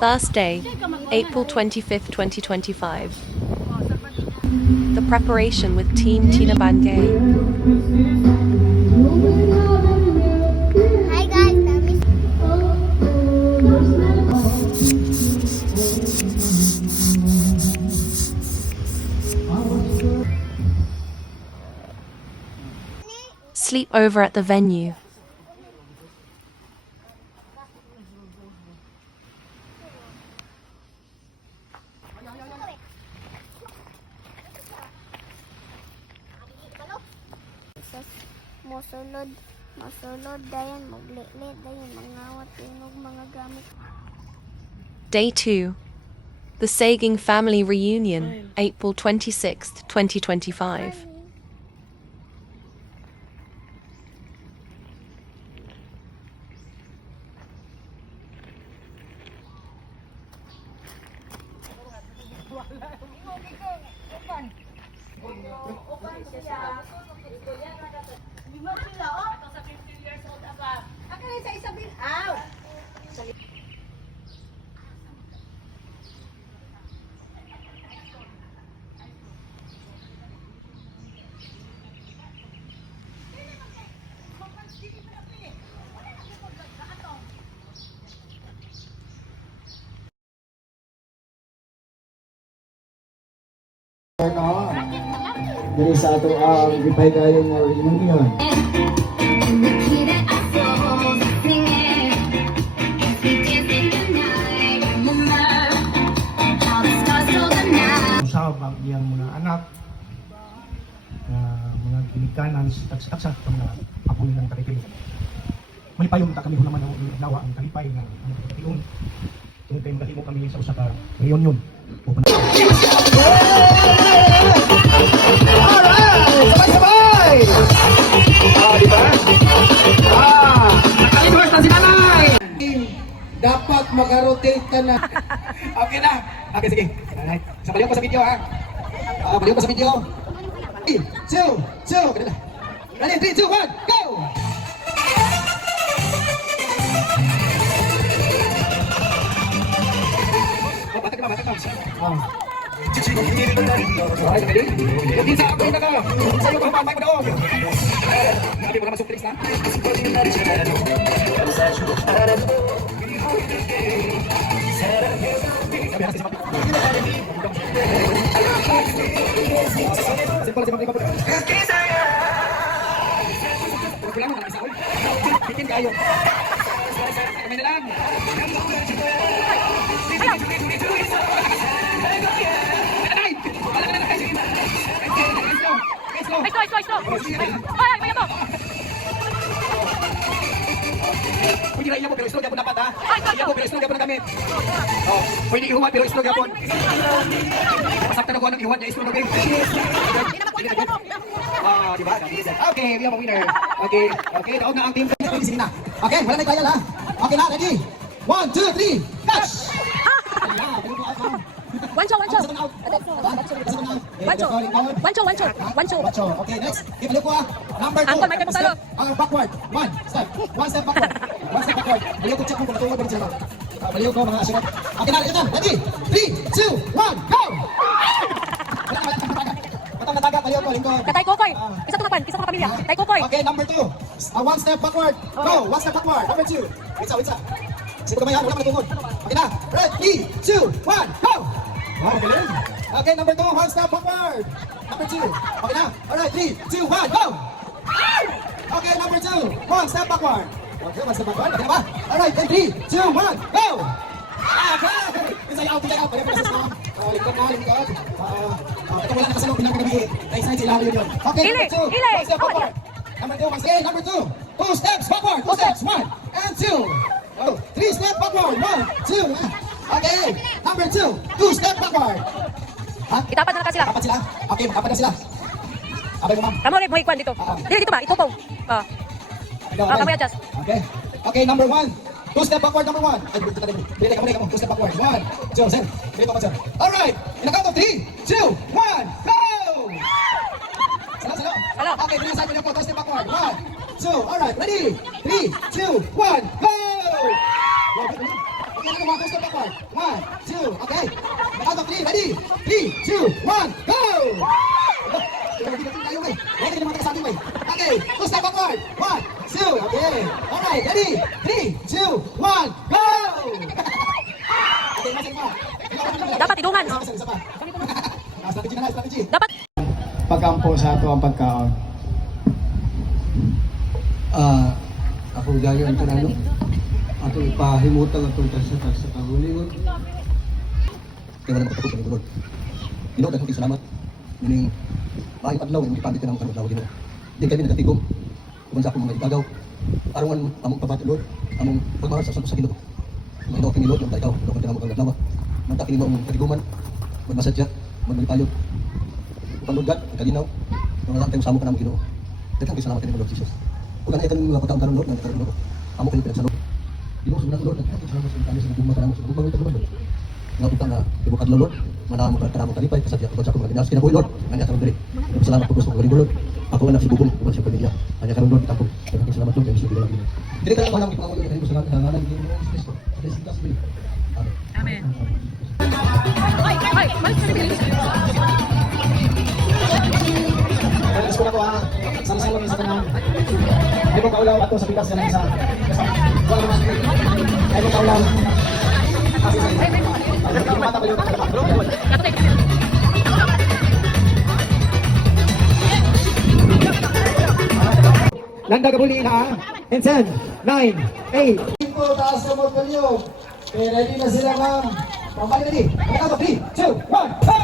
Thursday, April 25th, 2025. The preparation with Team Tina Bangay. Hi guys, Sleep over at the venue. Mosulod dayon maglit dayon mangawat ingog mga gamit. Day 2. The Saging Family Reunion, April 26th, 2025. Diri sa ato ang gipay kayo nga reunion. Usab ang iyang mga anak, mga ginikanan, taksa sa mga apo nilang kalipay. May payong ta kami naman ang lawa ang kalipay nga ang kalipay. Kung tayo mahimo kami sa usa ka reunion. Sabay-sabay! Diba? Nakalimutan na si nanay! Dapat makarotate ka na. Okay na. Okay, sige. Alright. So, baliw ko sa video, ha? Baliw ko sa video. 3, 2, 2. Ganun na. Ready? 3, 2, 1, go! Batak ka. Alright, ready? Hindi sa ako na ka. Sa iyo, pamamay mo doon. Hindi mo naman surprise na. Bikin kayo. Kami na lang. Pwede na iya mo pero slow yapon dapat ha. Iya mo pero slow yapon ang gamit. Oh, pwede ihuman pero slow yapon. Pasakta na ko ng ihuman niya slow game. Diba? Okay, we have a winner. Okay, daog na ang team. Sige na. Okay, wala na trial ha. Okay na, ready? 1, 2, 3, catch! Wancho. Okay, next. Give a look number 2. Backward. One step backward. Baliw ko check mo kung natungod ba sila. Baliw ko mga asyukat. Okay na, ready? 3, 2, 1, go! Patang nataga, baliw ko, lingkod. Katay Kokoy. Isa to kapan, pamilya. Tay Kokoy. Okay, number 2. One step backward. Go, one step backward. Number 2. Wait. Sino kamayan? Wala matungod. Okay na. Ready? 3, 2, 1, go! Wow, galing. Okay, number 2, one step backward. Number 2. Okay na. Alright, 3, 2, 1, go! Okay, number 2, one step backward. Okay, one step backward. Okay na ba? Alright, then 3, 2, 1, go! Okay! Insay out. Pwede po sa slam. Lingkod. Ito wala na kasalong pinagabi. Nice sila yun. Okay, number 2, one step backward. Number 2, two steps backward. 2 steps, 1 and 2. Oh, 3 step backward. 1, 2. Okay, number 2, 2 step backward. Ha? Itapat na sila. Dapat sila? Okay, dapat na sila. Abay mo, ma'am. Tamo rin, buhay kwan dito. Dito ba? Ito po. Kami adjust. Okay, number 1. 2 step backward, number 1. Ay, dito ka mo. 2 step backward. 1, 2, 3. Dito ka, sir. Alright, in the count of 3, 2, 1, go! Salo. Okay, 3 side mo 2 step backward. 1, 2, alright, ready? 3, 2, 1, go! Okay, 2 step backward. 1, 2. Okay. Out of 3. Ready? 3, 2, 1. Go! Okay. 2 step backward. 1, 2. Okay. Alright. Ready? 3, 2, 1. Go! Okay, masang pa. Dapat idungan. Isa pa. Strategy na, strategy. Dapat. Pagkampo sa ato ang pagkaon. Ako gayon ito na, no? Ato ipahimutan ang tuntas sa kahulingon. Kaya wala makapagod ng tulog. Ginoo, daghang salamat. Meaning, maayong adlaw, yung ipandit na ang adlaw, Ginoo. Di kami nagatigom. Kung sa akong mga ibagaw. Arongan among pabatulod, among pagmahal sa santos sa Ginoo. Mga ito, kinilod, yung taitaw, ito kung tinamog ang adlaw. Manta kinimo ang katiguman, magmasadya, magmalipayod. Panlugat, kalinaw, mga lang tayong samo ka namin Ginoo. Daghang salamat kanimo, Lord Jesus. Kung ano itong mga pagkaon Lord, ng Lord, amo kayo pinagsalog. Ginoo, sumunod Lord, daghang salamat sa kami sa nagumma ka namin sa nagumma ng Lord. Nga upang na ibukad Lord, manamang karamang kalipay, kasadya, kapag sa akong mga binas, kinabuhi Lord, nga karon diri. Salamat po gusto ko rin Lord. Ako anak si Bubong, upang siya pamilya. Kanya karon Lord, ako. Daghang salamat Lord, kaya gusto ko lang Ginoo. Dili ka lang malang ipangamuyo kayo sa ngalan ni Jesus Kristo. Sa Kristo Amen. Amen. Ay, balik sa bilis. Alas ko na ko ha. Sama-sama sa kanan. Ay mo kaulaw ato sa pitas yan isa. Wala naman. Ay mo kaulaw. Ay mata ba yung Landa kabuli na. And 10, 9, 8. Ito taas sa Morpolyo. Okay, ready na sila ma'am. Pambali ready. Pagkakaba 3, 2, 1, go!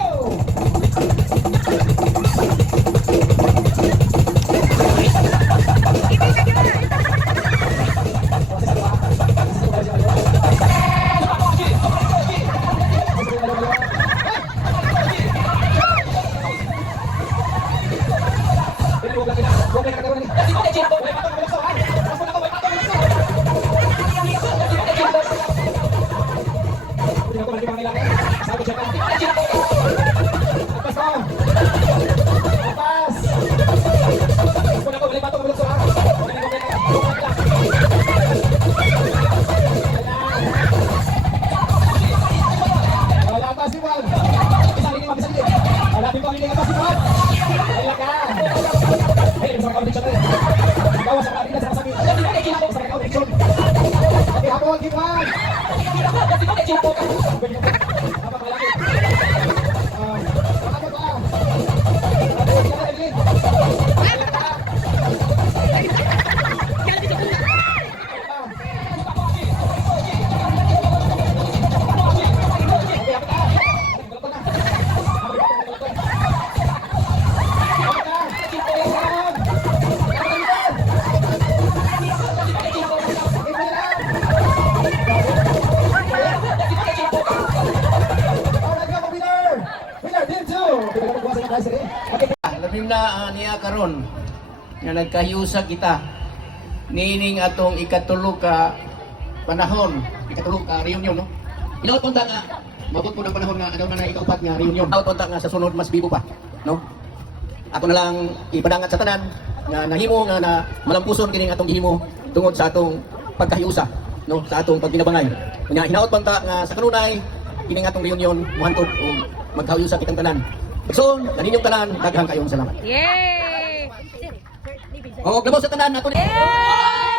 Labing na niya karon nga nagkahiusa kita nining atong ikatulog ka panahon, ikatulog ka reunion, no? Inaot punta nga mabot po ng panahon nga adaw na ikaupat nga reunion. Inaot punta nga sa sunod mas bibo pa, no? Ako na lang ipadangat sa tanan nga nahimo nga na malampuson kining atong gihimo tungod sa atong pagkahiusa, no? Sa atong pagginabangay. Nga hinaot punta nga sa kanunay kining atong reunion muhantod o magkahiusa kitang tanan. So, naninyong tanan, daghang kayong salamat. Yay! O, glabo sa tanan nato. Yay!